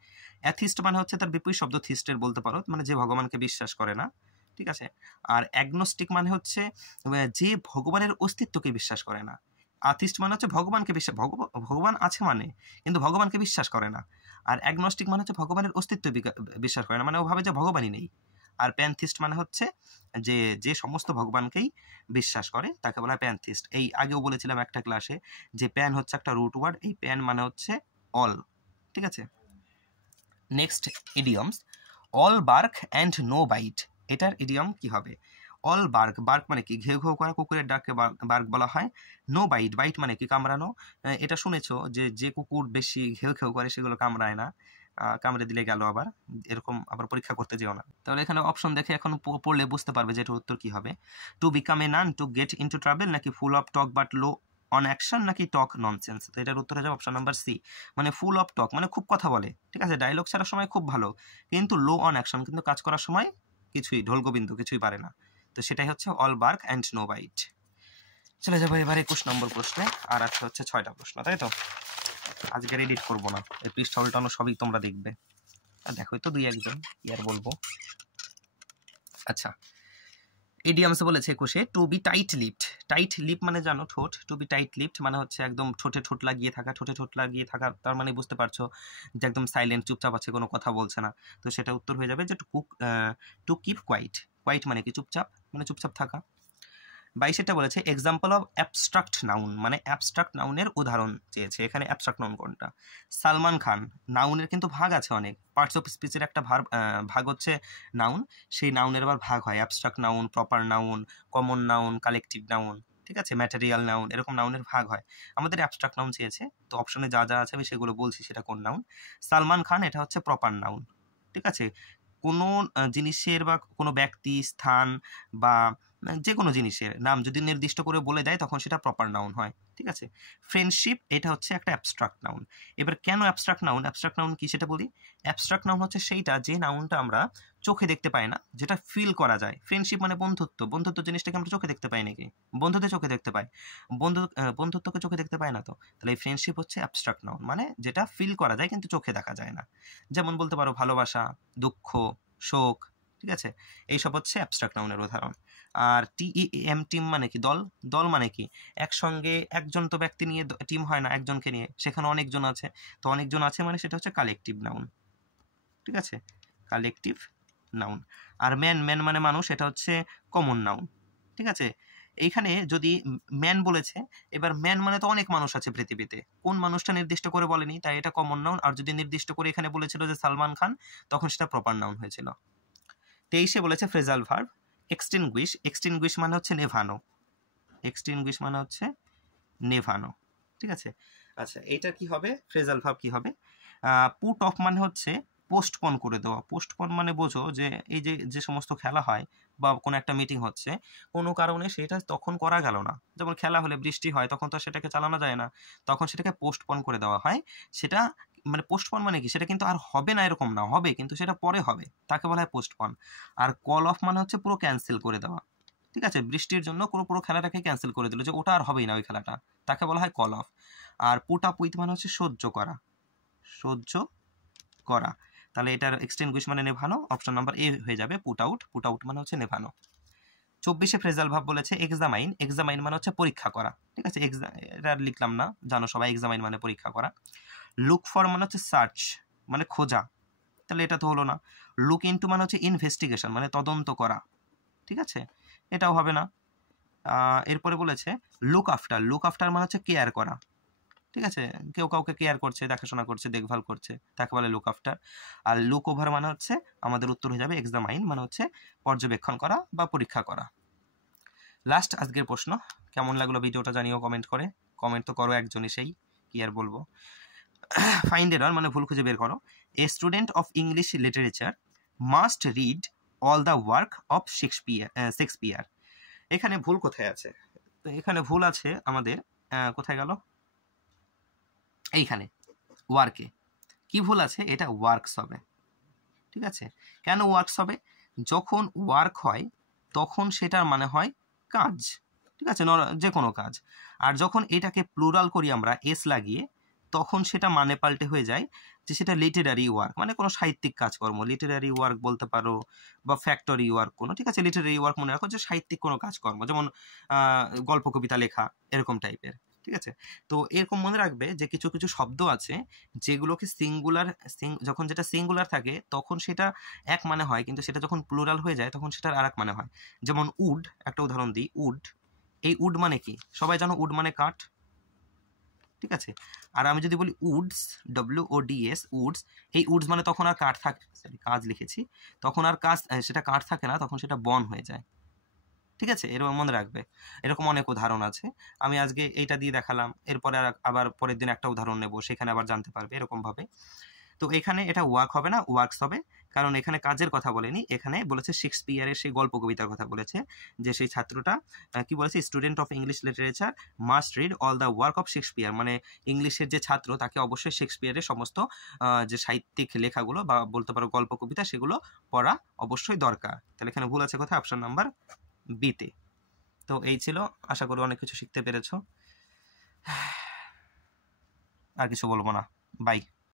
অ্যাথিস্ট মানে হচ্ছে তার বিপরীত শব্দ থিস্টের বলতে পারো, মানে যে ভগবানকে বিশ্বাস করে না, ঠিক আছে? আর অ্যাগনোস্টিক মানে হচ্ছে যে ভগবানের অস্তিত্বকে বিশ্বাস করে না। আথিস্ট মানে হচ্ছে ভগবানকে ভগবান আছে মানে, কিন্তু ভগবানকে বিশ্বাস করে না। আর অ্যাগনস্টিক মানে হচ্ছে ভগবানের অস্তিত্ব বিশ্বাস করে না, মানে ও ভাবে যে ভগবানই নেই। আর প্যানথিস্ট মানে হচ্ছে যে সমস্ত ভগবানকেই বিশ্বাস করে, তাকে বলা হয় প্যানথিস্ট। এই আগেও বলেছিলাম একটা ক্লাসে যে প্যান হচ্ছে একটা রুট ওয়ার্ড, এই প্যান মানে হচ্ছে অল, ঠিক আছে? Next idioms, all bark and no bite, এটার ইডিয়ম কি হবে? অল বার্ক মানে কি, ঘেউ ঘেউ করা কুকুরের ডাককে বার্ক বলা হয়। নো বাইট মানে কি, কামড়ানো। এটা শুনেছো যে কুকুর বেশি ঘেউ ঘেউ করে সেগুলো কামড়ায় না, কামড়ে দিলে গেল, আবার এরকম আবার পরীক্ষা করতে যেও না। তাহলে এখানে অপশন দেখে এখন পড়লে বুঝতে পারবে যে এটার উত্তর কি হবে। To become a nun, to get into travel নাকি full of talk but low on action নাকি টক ননসেন্স? তো এটার উত্তর হয়ে যাবে অপশন নাম্বার সি, মানে ফুল অফ টক মানে খুব কথা বলে, ঠিক আছে? ডায়লগ ছাড়ার সময় খুব ভালো, কিন্তু লো অন অ্যাকশন কিন্তু কাজ করার সময় কিছুই ঢোলগোবিন্দ কিছুই পারে না। তো সেটাই হচ্ছে all bark and no bite. চলে যাবো এবার 21 নম্বর প্রশ্নে, আর আছে হচ্ছে 6টা প্রশ্ন, তাই তো? আজকের এডিট করবো না, এই পৃষ্ঠা উল্টানো সবই তোমরা দেখবে, আর দেখোই তো দুই একজন, কি আর বলবো। আচ্ছা, ইডিয়মসে বলেছে 21, টু বি টাইট লিপ মানে জানো ঠোঁট, টু বি টাইট লিপড মানে হচ্ছে একদম ঠোঁটে ঠোঁট লাগিয়ে থাকা, তার মানে বুঝতে পারছো যে একদম সাইলেন্ট, চুপচাপ আছে, কোনো কথা বলছে না। তো সেটা উত্তর হয়ে যাবে যে টু কিপ কোয়াইট মানে কি, চুপচাপ, মানে চুপচাপ থাকা। 22টা বলেছে এক্সাম্পল অফ অ্যাবস্ট্রাক্ট নাউন মানে অ্যাবস্ট্রাক্ট নাউনের উদাহরণ চেয়েছে। এখানে অ্যাবস্ট্রাক্ট নাউন কোনটা? সালমান খান, নাউনের কিন্তু ভাগ আছে অনেক, পার্টস অফ স্পিচের একটা ভাগ হচ্ছে নাউন, সেই নাউনের আবার ভাগ হয় abstract noun, proper noun, common noun, collective noun, ঠিক আছে, ম্যাটেরিয়াল নাউন, এরকম নাউনের ভাগ হয়। আমাদের অ্যাবস্ট্রাক্ট নাউন চেয়েছে, তো অপশনে যা যা আছে আমি সেগুলো বলছি সেটা কোন নাউন। সালমান খান এটা হচ্ছে প্রপার নাউন। ঠিক আছে, কোনো জিনিসের বা কোনো ব্যক্তি, স্থান বা যে কোনো জিনিসের নাম যদি নির্দিষ্ট করে বলে দেয় তখন সেটা প্রপার নাউন হয়। ঠিক আছে, ফ্রেন্ডশিপ এটা হচ্ছে একটা অ্যাবস্ট্রাক্ট নাউন। এবার কেন অ্যাবস্ট্রাক্ট নাউন? অ্যাবস্ট্রাক্ট নাউন কি সেটা বলি। অ্যাবস্ট্রাক্ট নাউন হচ্ছে সেইটা যে নাউনটা আমরা চোখে দেখতে পাই না, যেটা ফিল করা যায়। ফ্রেন্ডশিপ মানে বন্ধুত্ব, বন্ধুত্ব জিনিসটাকে আমরা চোখে দেখতে পাই নাকি? বন্ধুত্ব চোখে দেখতে পাই, বন্ধুত্বকে চোখে দেখতে পাই না তো। তাহলে এই ফ্রেন্ডশিপ হচ্ছে অ্যাবস্ট্রাক্ট নাউন, মানে যেটা ফিল করা যায় কিন্তু চোখে দেখা যায় না। যেমন বলতে পারো ভালোবাসা, দুঃখ, শোক। ঠিক আছে, এইসব হচ্ছে অ্যাবস্ট্রাক্ট নাউনের উদাহরণ। আর টিএম, টিম মানে কি? দল। দল মানে কি? একসঙ্গে একজন তো ব্যক্তি নিয়ে টিম হয় না, একজনকে নিয়ে, সেখানে অনেকজন আছে, তো অনেকজন আছে মানে সেটা হচ্ছে কালেকটিভ নাউন। ঠিক আছে, কালেকটিভ নাউন। আর ম্যান, ম্যান মানে মানুষ, এটা হচ্ছে কমন নাউন। ঠিক আছে, এইখানে যদি ম্যান বলেছে, এবার ম্যান মানে তো অনেক মানুষ আছে পৃথিবীতে, কোন মানুষটা নির্দিষ্ট করে বলেনি, তাই এটা কমন নাউন। আর যদি নির্দিষ্ট করে এখানে বলেছিল যে সালমান খান, তখন সেটা প্রপার নাউন হয়েছিল। 23 বলেছে ফ্রেজাল ভার্ব এক্সটিংগুইশ। এক্সটিংগুইশ মানে হচ্ছে নেভানো। এক্সটিংগুইশ মানে হচ্ছে নেভানো। ঠিক আছে, আচ্ছা এইটা কি হবে? ফ্রেজাল ভার্ব কি হবে? পুট অফ মানে হচ্ছে পোস্টপন করে দেওয়া। পোস্টপন মানে বোঝো যে এই যে যে সমস্ত খেলা হয় বা কোনো একটা মিটিং হচ্ছে, কোনো কারণে সেটা তখন করা গেল না, যেমন খেলা হলে বৃষ্টি হয় তখন তো সেটাকে চালানো যায় না, তখন সেটাকে পোস্টপন করে দেওয়া হয়। সেটা মানে পোস্টপন মানে কি? সেটা কিন্তু আর হবে না এরকম না, হবে কিন্তু সেটা পরে হবে, তাকে বলা হয় পোস্টপন। আর কল অফ মানে হচ্ছে পুরো ক্যান্সেল করে দেওয়া। ঠিক আছে, বৃষ্টির জন্য পুরো খেলাটাকে ক্যান্সেল করে দিল, যে ওটা আর হবেই না ওই খেলাটা, তাকে বলা হয় কল অফ। আর পুট আপ উইথ মানে হচ্ছে সহ্য করা। সহ্য করা, তাহলে এটার এক্সটিংগুইশ মানে নেভানো, অপশন নাম্বার এ হয়ে যাবে পুট আউট। পুট আউট মানে হচ্ছে নেভানো। 24 ফ্রেজাল ভাব বলেছে এক্সামাইন। এক্সামাইন মানে হচ্ছে পরীক্ষা করা। ঠিক আছে, এটা লিখলাম না, জানো সবাই এক্সামাইন মানে পরীক্ষা করা। লুক ফর মানে হচ্ছে সার্চ, মানে খোঁজা, তাহলে এটা তো হলো না। লুক ইনটু মানে হচ্ছে ইনভেস্টিগেশন, মানে তদন্ত করা। ঠিক আছে, এটাও হবে না। এরপরে বলেছে লুক আফটার। লুক আফটার মানে হচ্ছে কেয়ার করা। ঠিক আছে, কেউ কাউকে কেয়ার করছে, দেখাশোনা করছে, দেখভাল করছে, তাকে বলে লুক আফটার। আর লুক ওভার মানে হচ্ছে, আমাদের উত্তর হয়ে যাবে এক্সামাইন মানে হচ্ছে পর্যবেক্ষণ করা বা পরীক্ষা করা। লাস্ট আজকের প্রশ্ন, কেমন লাগলো ভিডিওটা জানিও কমেন্ট করে। কমেন্ট তো করো একজনই, সেই কি আর বলবো। ফাইন্ড এরর মানে ভুল খুঁজে বের করো। A student of English literature must read all the work of Shakespeare. এখানে ভুল কোথায় আছে? তো এখানে ভুল আছে আমাদের, কোথায় গেল, এইখানে ওয়ার্কে। কি ভুল আছে? এটা ওয়ার্কস হবে। ঠিক আছে, কেন ওয়ার্কস হবে? যখন ওয়ার্ক হয় তখন সেটার মানে হয় কাজ। ঠিক আছে, যে কোনো কাজ। আর যখন এটাকে প্লুরাল করি আমরা এস লাগিয়ে, তখন সেটা মানে পাল্টে হয়ে যায় যে সেটা লিটারারি ওয়ার্ক, মানে কোনো সাহিত্যিক কাজকর্ম। লিটারারি ওয়ার্ক বলতে পারো বা ফ্যাক্টরি ওয়ার্ক কোনো। ঠিক আছে, লিটারারি ওয়ার্ক মনে রাখো যে সাহিত্যিক কোনো কাজকর্ম, যেমন গল্প কবিতা লেখা, এরকম টাইপের। ঠিক আছে, তো এরকম মনে রাখবে যে কিছু কিছু শব্দ আছে যেগুলোকে সিঙ্গুলার, যখন যেটা সিঙ্গুলার থাকে তখন সেটা এক মানে হয়, কিন্তু সেটা যখন প্লুরাল হয়ে যায় তখন সেটার আর এক মানে হয়। যেমন উড, একটা উদাহরণ দিই, উড। এই উড মানে কি? সবাই জানো উড মানে কাঠ। ঠিক আছে, আর আমি যদি বলি উডস, WODS, উডস, এই উডস মানে তখন আর কাঠ থাকে, কাজ লিখেছি, তখন আর কাজ, সেটা কাঠ থাকে না, তখন সেটা বন হয়ে যায়। ঠিক আছে, এরকম মনে রাখবে। এরকম অনেক উদাহরণ আছে, আমি আজকে এইটা দিয়ে দেখালাম, এরপরে আবার পরের দিন একটা উদাহরণ নেব, সেখানে আবার জানতে পারবে এরকম ভাবে। তো এখানে এটা ওয়ার্ক হবে না, ওয়ার্কস হবে, কারণ এখানে কাজের কথা বলেনি, এখানে বলেছে শেক্সপিয়ারের সেই গল্প কবিতার কথা বলেছে, যে সেই ছাত্রটা কি বলেছে, student of English literature must read all the work of Shakespeare, মানে ইংলিশের যে ছাত্র তাকে অবশ্যই শেক্সপিয়ারের সমস্ত যে সাহিত্যিক লেখাগুলো বা বলতে পারো গল্প কবিতা, সেগুলো পড়া অবশ্যই দরকার। তাহলে এখানে ভুল আছে কোথায়? অপশন নাম্বার বিতে। তো এই ছিল, আশা করি অনেক কিছু শিখতে পেরেছো। আর কিছু বলবো না, বাই।